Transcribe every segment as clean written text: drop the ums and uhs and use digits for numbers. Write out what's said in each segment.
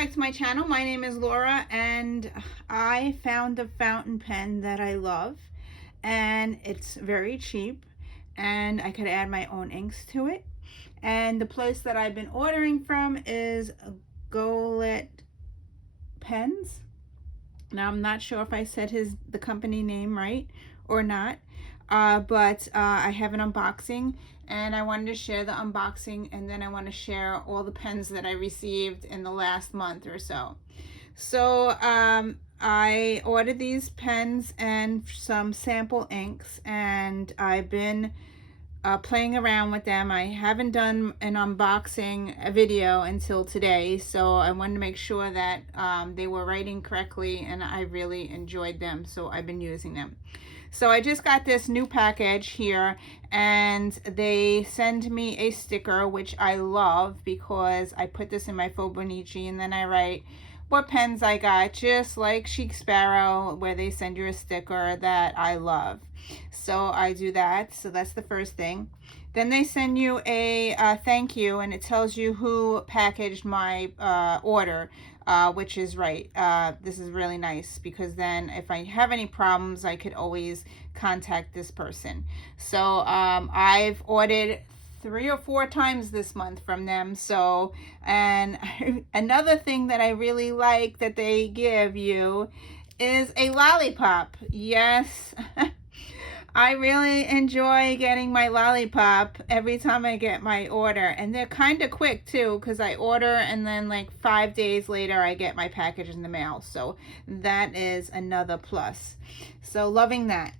back to my channel. My name is Laura and I found a fountain pen that I love, and it's very cheap and I could add my own inks to it. And the place that I've been ordering from is Golet Pens. Now I'm not sure if I said the company name right or not, but I have an unboxing and I wanted to share the unboxing, and then I want to share all the pens that I received in the last month or so. So I ordered these pens and some sample inks, and I've been playing around with them. I haven't done an unboxing video until today, so I wanted to make sure that they were writing correctly, and I really enjoyed them, so I've been using them. So I just got this new package here, and they send me a sticker, which I love because I put this in my Fobonichi and then I write what pens I got, just like Chic Sparrow, where they send you a sticker that I love. So I do that. So that's the first thing. Then they send you a thank you, and it tells you who packaged my order, which is right. This is really nice because then if I have any problems, I could always contact this person. So I've ordered 3 or 4 times this month from them. So, and another thing that I really like that they give you is a lollipop. Yes. I really enjoy getting my lollipop every time I get my order, and they're kind of quick too, because I order and then like 5 days later I get my package in the mail. So that is another plus. So loving that.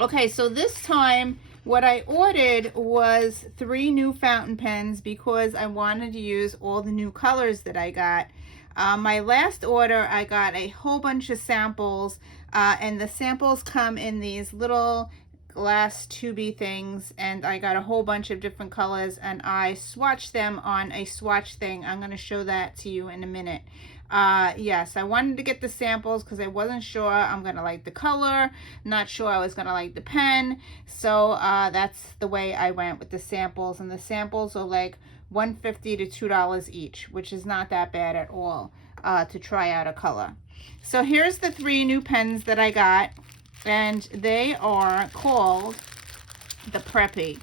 Okay, so this time what I ordered was 3 new fountain pens because I wanted to use all the new colors that I got. My last order, I got a whole bunch of samples, and the samples come in these little glass tubey things, and I got a whole bunch of different colors, and I swatched them on a swatch thing. I'm going to show that to you in a minute. Yes, I wanted to get the samples because I wasn't sure I'm going to like the color, not sure I was going to like the pen, so that's the way I went with the samples, and the samples are like $1.50 to $2 each, which is not that bad at all to try out a color. So here's the 3 new pens that I got, and they are called the Preppy.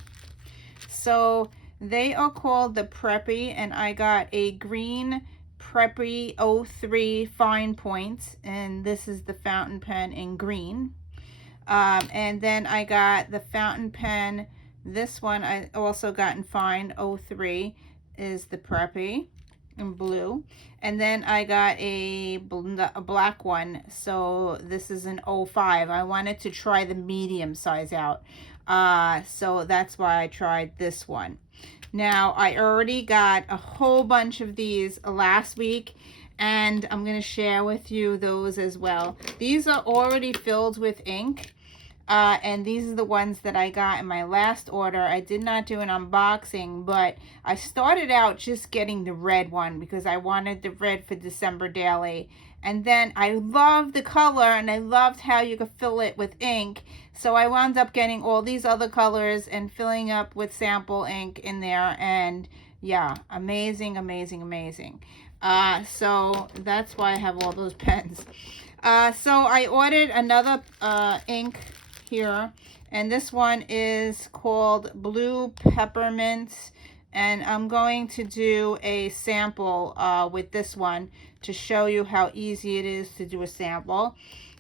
So they are called the Preppy, and I got a green Preppy 03 fine point, and this is the fountain pen in green. And then I got the fountain pen. This one I also got in fine 03 is the Preppy in blue. And then I got a black one. So this is an 05. I wanted to try the medium size out. So that's why I tried this one. Now I already got a whole bunch of these last week, and I'm going to share with you those as well. These are already filled with ink. And these are the ones that I got in my last order. I did not do an unboxing, but I started out just getting the red one because I wanted the red for December Daily. And then I loved the color, and I loved how you could fill it with ink. So I wound up getting all these other colors and filling up with sample ink in there. And yeah, amazing, amazing, amazing. So that's why I have all those pens. So I ordered another ink here, and this one is called Blue Peppermint, and I'm going to do a sample with this one to show you how easy it is to do a sample.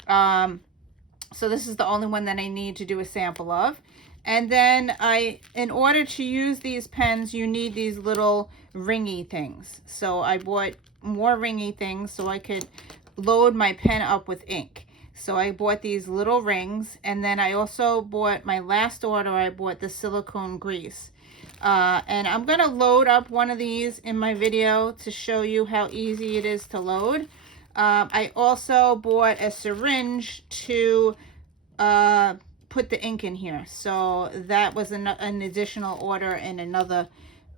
So this is the only one that I need to do a sample of. And then in order to use these pens, you need these little ringy things. So I bought more ringy things so I could load my pen up with ink. So I bought these little rings, and then I also bought my last order, I bought the silicone grease. And I'm going to load up one of these in my video to show you how easy it is to load. I also bought a syringe to put the ink in here. So that was an additional order in another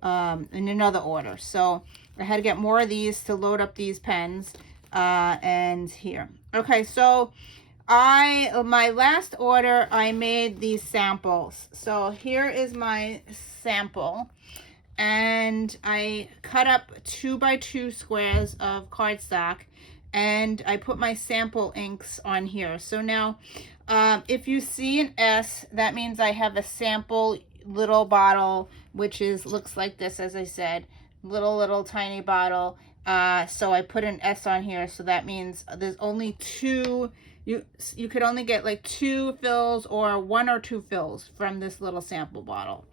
order. So I had to get more of these to load up these pens. And here. Okay, so my last order, I made these samples. So here is my sample, and I cut up 2x2 squares of cardstock, and I put my sample inks on here. So now if you see an S, that means I have a sample little bottle, which looks like this, as I said, little tiny bottle. So I put an S on here, so that means there's only two. You could only get like 2 fills or 1 or 2 fills from this little sample bottle.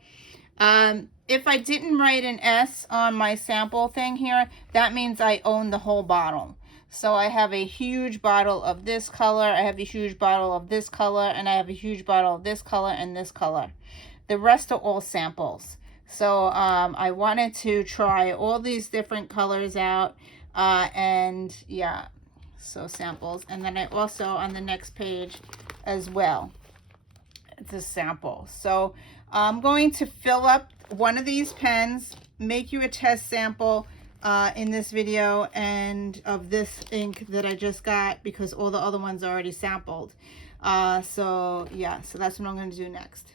If I didn't write an S on my sample thing here, that means I own the whole bottle. So I have a huge bottle of this color, I have a huge bottle of this color, and I have a huge bottle of this color and this color. The rest are all samples. So I wanted to try all these different colors out, and yeah, so samples. And then I also, on the next page as well, it's a sample. So I'm going to fill up one of these pens, make you a test sample in this video, and of this ink that I just got, because all the other ones are already sampled. So yeah, so that's what I'm going to do next.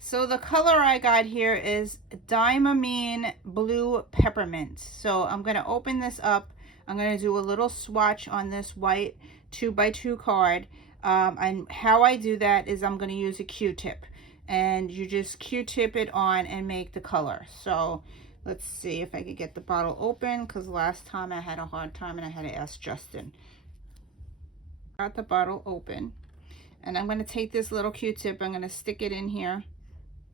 So the color I got here is Diamamine Blue Peppermint. So I'm going to open this up. I'm going to do a little swatch on this white 2x2 card. And how I do that is I'm going to use a Q-tip, and you just Q-tip it on and make the color. So let's see if I could get the bottle open, because last time I had a hard time and I had to ask Justin. Got the bottle open, and I'm going to take this little Q-tip, I'm going to stick it in here,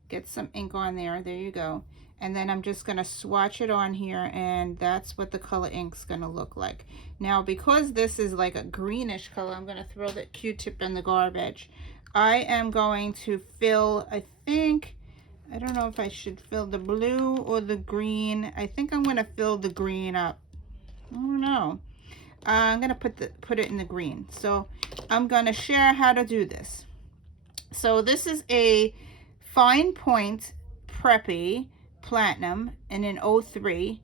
get some ink on there. There you go. And then I'm just going to swatch it on here, and that's what the color ink's going to look like. Now, because this is like a greenish color, I'm going to throw that Q-tip in the garbage. I am going to fill, I don't know if I should fill the blue or the green. I think I'm going to fill the green up. I don't know. I'm going to put it in the green. So I'm going to share how to do this. So this is a Fine Point Preppy Platinum in an 03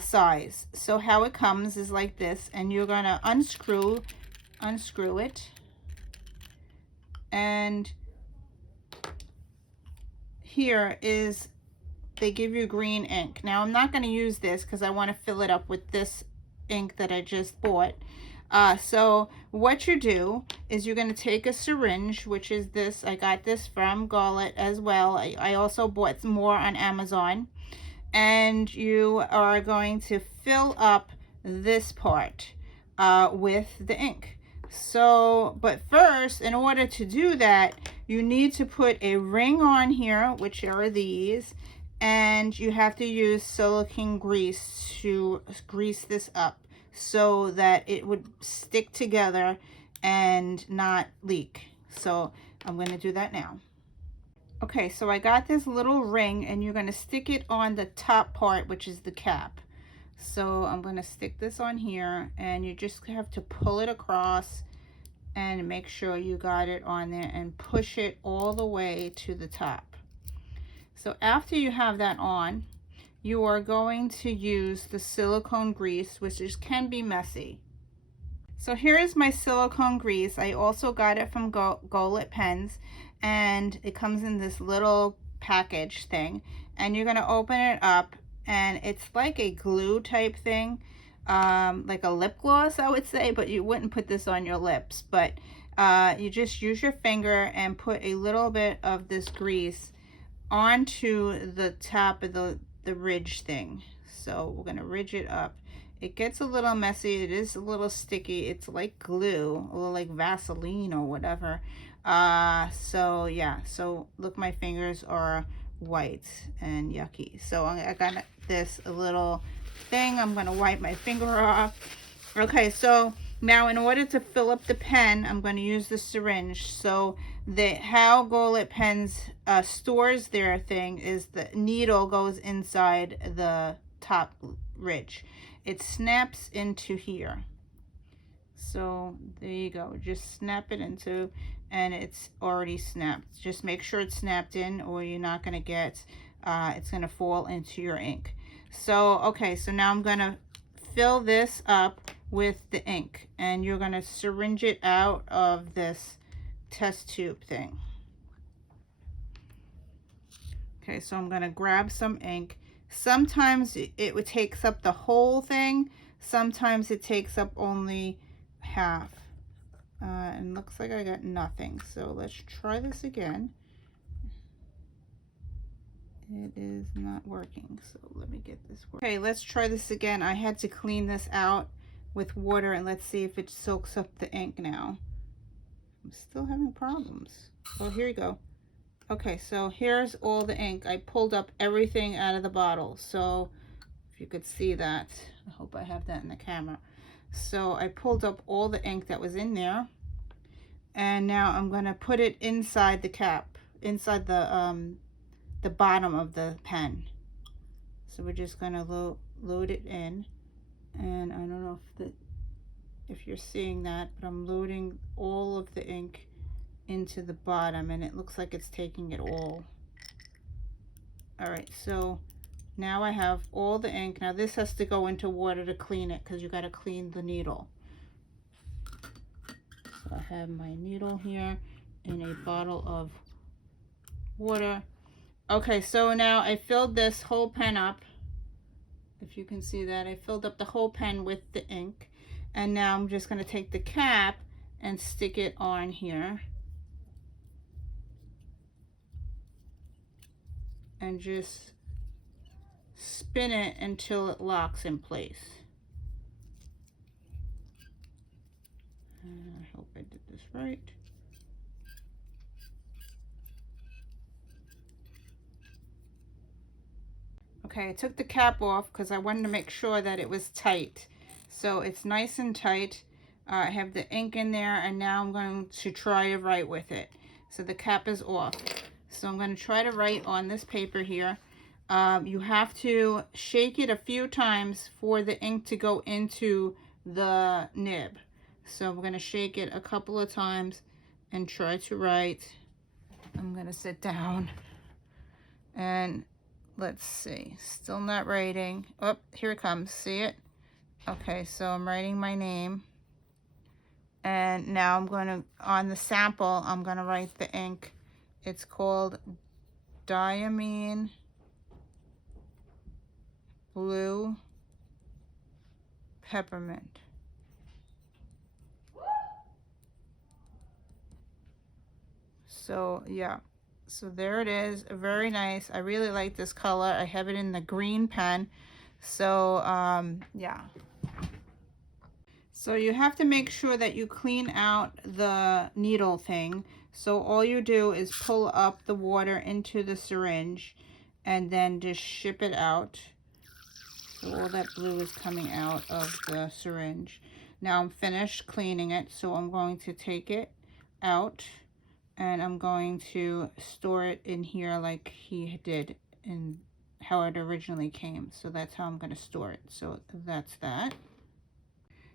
size. So how it comes is like this, and you're going to unscrew it, and here is, they give you green ink. Now I'm not going to use this because I want to fill it up with this ink that I just bought. So what you do is you're going to take a syringe, which is this. I got this from Gawlett as well. I also bought more on Amazon. And you are going to fill up this part with the ink. So, but first, in order to do that, you need to put a ring on here, which are these, and you have to use silicone grease to grease this up so that it would stick together and not leak. So I'm going to do that now. Okay, so I got this little ring, and you're going to stick it on the top part, which is the cap. So I'm going to stick this on here, and you just have to pull it across and make sure you got it on there and push it all the way to the top. So after you have that on, you are going to use the silicone grease, which can be messy. So here is my silicone grease. I also got it from Gawlett Pens, and it comes in this little package thing, and you're going to open it up, and it's like a glue type thing, like a lip gloss, I would say, but you wouldn't put this on your lips. But you just use your finger and put a little bit of this grease onto the top of the ridge thing. So we're going to ridge it up. It gets a little messy. It is a little sticky. It's like glue, a little like Vaseline or whatever. So yeah, so look, my fingers are white and yucky. So I got this little thing. I'm going to wipe my finger off. Okay, so now in order to fill up the pen, I'm going to use the syringe. So how Gawlett Pens stores their thing is the needle goes inside the top ridge. It snaps into here. So there you go. Just snap it into, and it's already snapped. Just make sure it's snapped in, or you're not going to get, it's going to fall into your ink. So, okay, so now I'm going to fill this up with the ink, and you're going to syringe it out of this test tube thing. Okay, so I'm going to grab some ink, Sometimes it takes up the whole thing. Sometimes it takes up only half. And looks like I got nothing. So let's try this again. It is not working. So let me get this working. Okay, let's try this again. I had to clean this out with water, and let's see if it soaks up the ink now. I'm still having problems. Oh, here you go. Okay, so here's all the ink. I pulled up everything out of the bottle. So if you could see that, I hope I have that in the camera. So I pulled up all the ink that was in there, and now I'm going to put it inside the cap, inside the bottom of the pen. So we're just going to load it in, and I don't know if you're seeing that, but I'm loading all of the ink into the bottom, and it looks like it's taking it all. All right, so now I have all the ink. Now this has to go into water to clean it, because you got to clean the needle. So I have my needle here in a bottle of water. Okay, so now I filled this whole pen up. If you can see that, I filled up the whole pen with the ink. And now I'm just going to take the cap and stick it on here. And just spin it until it locks in place. I hope I did this right. Okay, I took the cap off because I wanted to make sure that it was tight. So it's nice and tight. I have the ink in there, and now I'm going to try to write with it. So the cap is off. So I'm going to try to write on this paper here. You have to shake it a few times for the ink to go into the nib. So I'm going to shake it a couple of times and try to write. I'm going to sit down and let's see. Still not writing. Oh, here it comes. See it? Okay, so I'm writing my name. And now I'm going to, on the sample, I'm going to write the ink. It's called Diamine Blue Peppermint. So yeah, so there it is. Very nice. I really like this color. I have it in the green pen. So yeah. So you have to make sure that you clean out the needle thing. So all you do is pull up the water into the syringe and then just ship it out. So all that blue is coming out of the syringe. Now I'm finished cleaning it, so I'm going to take it out and I'm going to store it in here like he did in how it originally came. So that's how I'm going to store it. So that's that.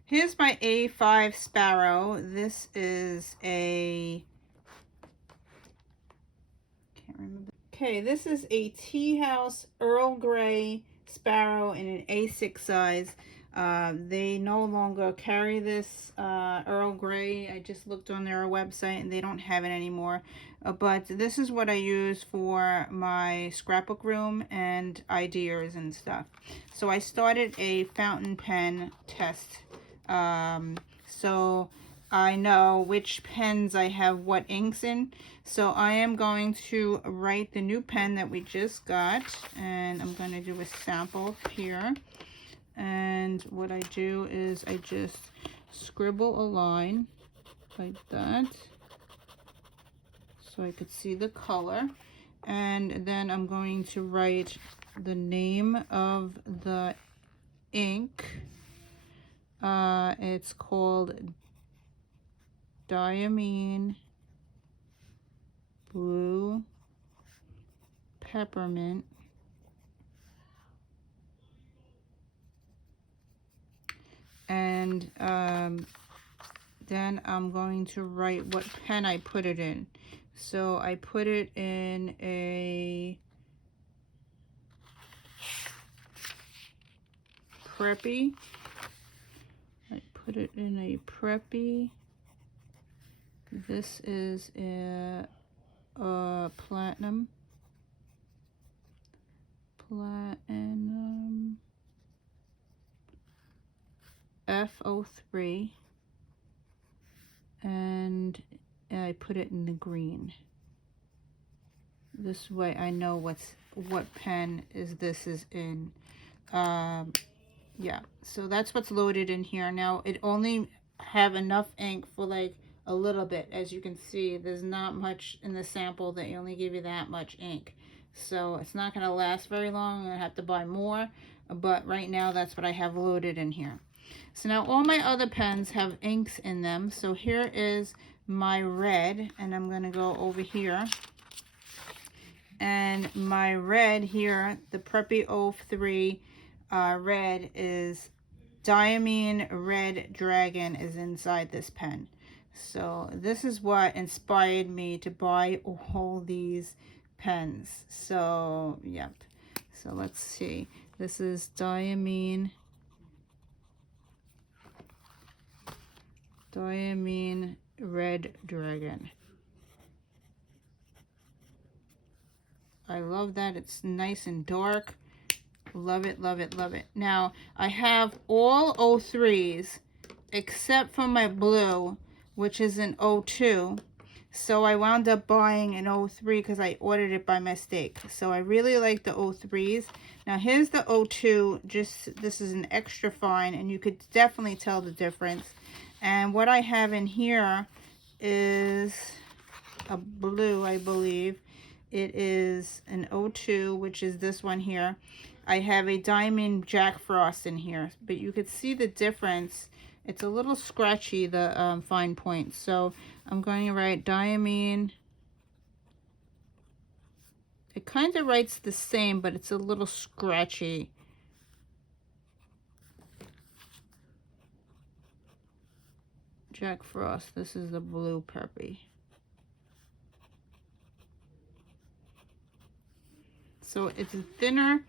Here's my A5 Sparrow. This is a, can't remember. Okay, this is a Tea House Earl Grey Sparrow in an A6 size. They no longer carry this Earl Grey. I just looked on their website and they don't have it anymore. But this is what I use for my scrapbook room and ideas and stuff. So I started a fountain pen test. So I know which pens I have what inks in. So I am going to write the new pen that we just got. And I'm going to do a sample here. And what I do is I just scribble a line like that so I could see the color. And then I'm going to write the name of the ink. It's called Diamine Blue Peppermint. And then I'm going to write what pen I put it in. So I put it in a Preppy. I put it in a Preppy. This is a Platinum Platinum F03, and I put it in the green. This way I know what pen this is in. Yeah, so that's what's loaded in here. Now it only have enough ink for like a little bit. As you can see, there's not much in the sample. They only give you that much ink, so it's not going to last very long. I'm going to have to buy more, but right now that's what I have loaded in here. So now all my other pens have inks in them. So here is my red, and I'm going to go over here. And my red here, the Preppy 03 red, is Diamine Red Dragon is inside this pen. So this is what inspired me to buy all these pens. So yep. So let's see. This is Diamine Red Dragon. I love that. It's nice and dark. Love it, love it, love it. Now, I have all 03s except for my blue, which is an 02. So I wound up buying an 03 because I ordered it by mistake. So I really like the 03s. Now, here's the 02. This is an extra fine, and you could definitely tell the difference. And what I have in here is a blue, I believe. It is an 02, which is this one here. I have a Diamond Jack Frost in here, but you could see the difference. It's a little scratchy, the fine point. So I'm going to write Diamine. It kind of writes the same, but it's a little scratchy. Jack Frost. This is the blue Preppy. So it's thinner,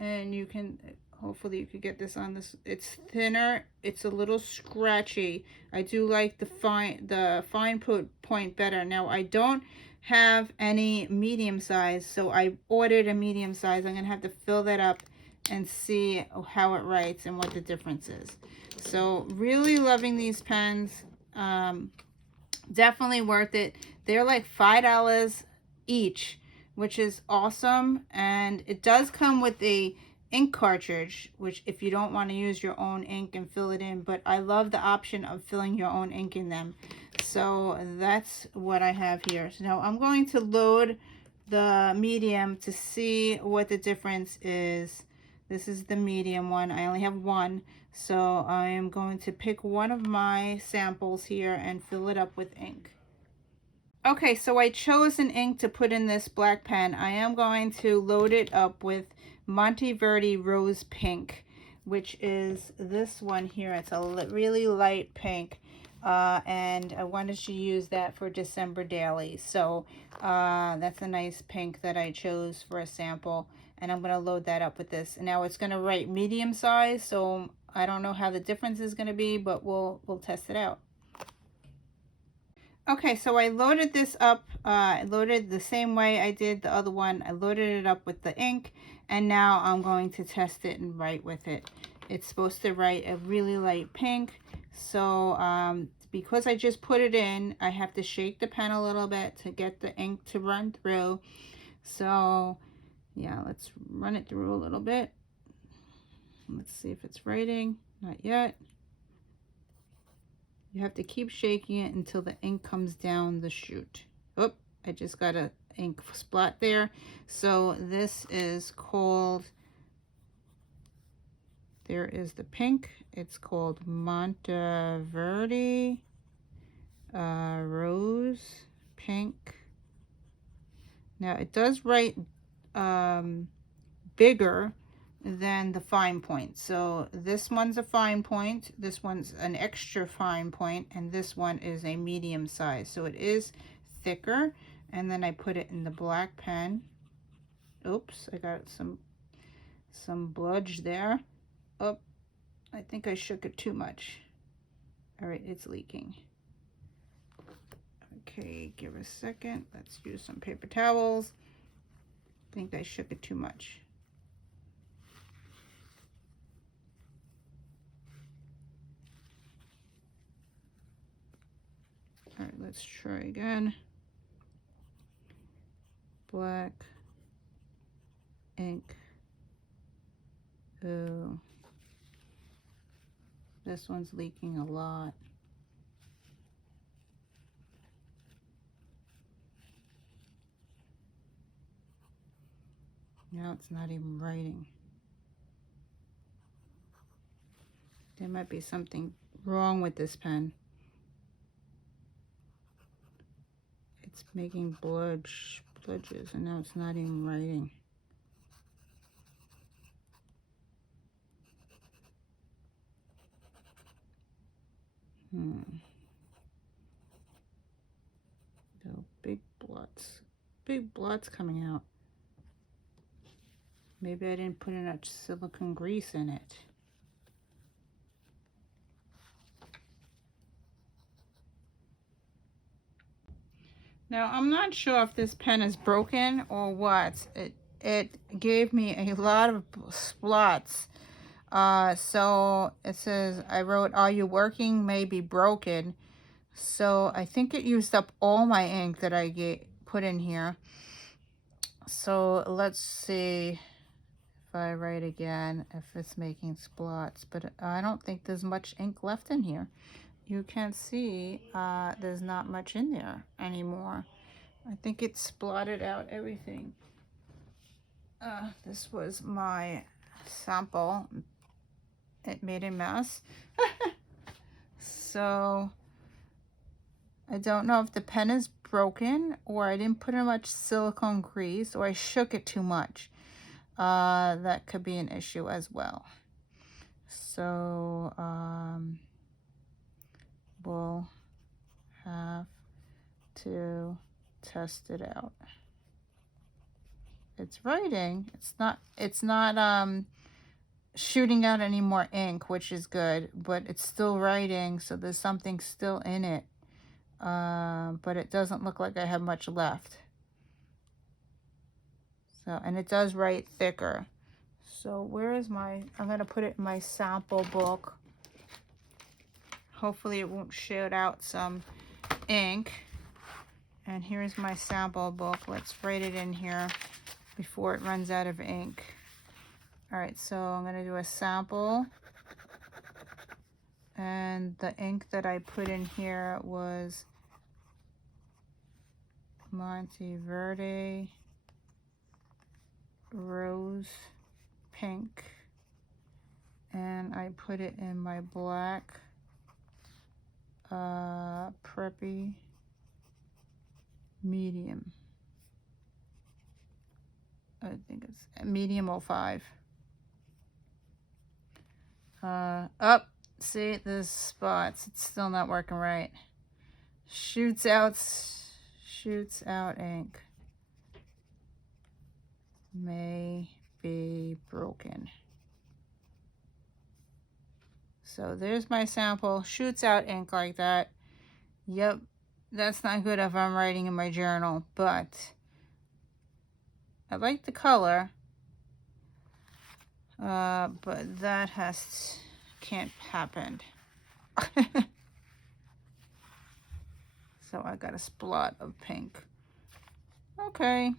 and you can, hopefully you could get this on this. It's thinner. It's a little scratchy. I do like the fine point better. Now I don't have any medium size, so I ordered a medium size. I'm gonna have to fill that up and see how it writes and what the difference is. So really loving these pens. Definitely worth it. They're like $5 each, which is awesome. And it does come with a ink cartridge, which if you don't want to use your own ink and fill it in, but I love the option of filling your own ink in them. So that's what I have here. So now I'm going to load the medium to see what the difference is. This is the medium one. I only have one, so I am going to pick one of my samples here and fill it up with ink. Okay, so I chose an ink to put in this black pen. I am going to load it up with Monteverdi Rose Pink, which is this one here. It's a really light pink, and I wanted to use that for December Daily. So that's a nice pink that I chose for a sample, and I'm going to load that up with this. Now it's going to write medium size, so I don't know how the difference is going to be, but we'll test it out. Okay, so I loaded this up. I loaded the same way I did the other one. I loaded it up with the ink, and now I'm going to test it and write with it. It's supposed to write a really light pink, so because I just put it in, I have to shake the pen a little bit to get the ink to run through. So yeah, let's run it through a little bit. Let's see if it's writing. Not yet. You have to keep shaking it until the ink comes down the chute. Oh, I just got an ink spot there. So this is called, there is the pink. It's called Monteverdi Rose Pink. Now it does write bigger than the fine point. So this one's a fine point, this one's an extra fine point, and this one is a medium size. So it is thicker. And then I put it in the black pen. Oops, I got some bludge there. Oh, I think I shook it too much. All right, it's leaking. Okay, give it a second. Let's use some paper towels. I think I shook it too much. All right, let's try again. Black ink. Oh, this one's leaking a lot. Now it's not even writing. There might be something wrong with this pen. It's making bludges, and now it's not even writing. So big blots coming out. Maybe I didn't put enough silicone grease in it. Now, I'm not sure if this pen is broken or what. It gave me a lot of splots. So it says, I wrote, "Are you working? May be broken." So I think it used up all my ink that I put in here. So let's see if I write again, if it's making splots. But I don't think there's much ink left in here. You can see there's not much in there anymore. I think it splotted out everything. This was my sample. It made a mess. So I don't know if the pen is broken, or I didn't put in much silicone grease, or I shook it too much. That could be an issue as well. So we'll have to test it out. It's writing. It's not shooting out any more ink, which is good, but it's still writing, so there's something still in it. But it doesn't look like I have much left. So, and it does write thicker. So where is I'm gonna put it in my sample book. Hopefully it won't shoot out some ink. And here's my sample book. Let's write it in here before it runs out of ink. All right, so I'm gonna do a sample. And the ink that I put in here was Monteverde Rose Pink. And I put it in my black Preppy medium. I think it's medium 05. Up. See, there's spots. It's still not working right. Shoots out ink. May be broken. So there's my sample. Shoots out ink like that. Yep, that's not good if I'm writing in my journal, but I like the color. But that can't happen. So I got a splot of pink. Okay.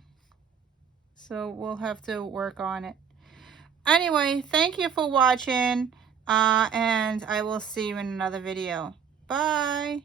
So we'll have to work on it. Anyway, thank you for watching. And I will see you in another video. Bye.